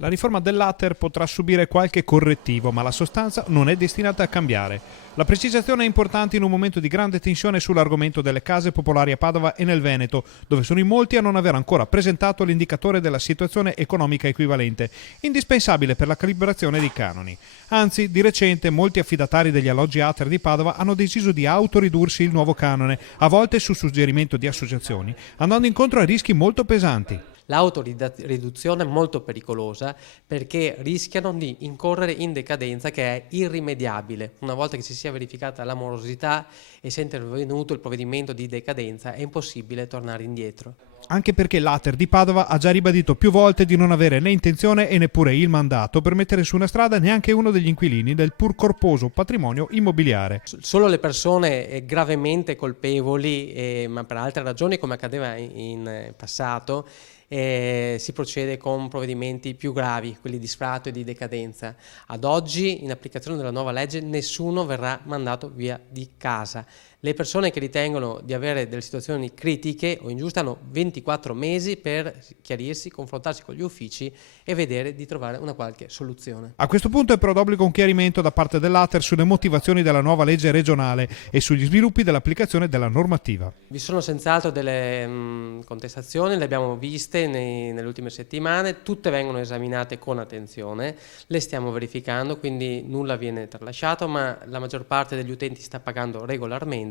La riforma dell'Ater potrà subire qualche correttivo, ma la sostanza non è destinata a cambiare. La precisazione è importante in un momento di grande tensione sull'argomento delle case popolari a Padova e nel Veneto, dove sono in molti a non aver ancora presentato l'indicatore della situazione economica equivalente, indispensabile per la calibrazione dei canoni. Anzi, di recente molti affidatari degli alloggi Ater di Padova hanno deciso di autoridursi il nuovo canone, a volte su suggerimento di associazioni, andando incontro a rischi molto pesanti. L'autoriduzione è molto pericolosa perché rischiano di incorrere in decadenza che è irrimediabile. Una volta che si sia verificata la morosità e sia intervenuto il provvedimento di decadenza è impossibile tornare indietro. Anche perché l'Ater di Padova ha già ribadito più volte di non avere né intenzione e neppure il mandato per mettere su una strada neanche uno degli inquilini del pur corposo patrimonio immobiliare. Solo le persone gravemente colpevoli, ma per altre ragioni come accadeva in passato, si procede con provvedimenti più gravi, quelli di sfratto e di decadenza. Ad oggi, in applicazione della nuova legge, nessuno verrà mandato via di casa. Le persone che ritengono di avere delle situazioni critiche o ingiuste hanno 24 mesi per chiarirsi, confrontarsi con gli uffici e vedere di trovare una qualche soluzione. A questo punto è però d'obbligo un chiarimento da parte dell'Ater sulle motivazioni della nuova legge regionale e sugli sviluppi dell'applicazione della normativa. Vi sono senz'altro delle contestazioni, le abbiamo viste nelle ultime settimane, tutte vengono esaminate con attenzione, le stiamo verificando, quindi nulla viene tralasciato, ma la maggior parte degli utenti sta pagando regolarmente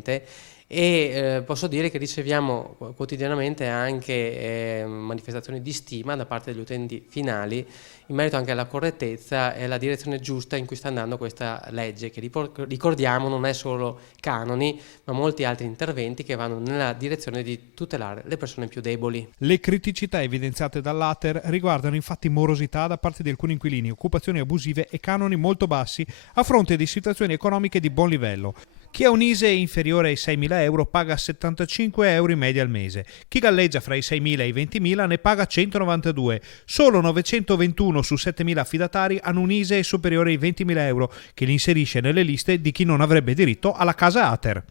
e posso dire che riceviamo quotidianamente anche manifestazioni di stima da parte degli utenti finali in merito anche alla correttezza e alla direzione giusta in cui sta andando questa legge, che ricordiamo non è solo canoni, ma molti altri interventi che vanno nella direzione di tutelare le persone più deboli. Le criticità evidenziate dall'Ater riguardano infatti morosità da parte di alcuni inquilini, occupazioni abusive e canoni molto bassi a fronte di situazioni economiche di buon livello. Chi ha un ISEE inferiore ai 6.000 euro paga 75 euro in media al mese. Chi galleggia fra i 6.000 e i 20.000 ne paga 192. Solo 921 su 7.000 affidatari hanno un ISEE superiore ai 20.000 euro, che li inserisce nelle liste di chi non avrebbe diritto alla casa Ater.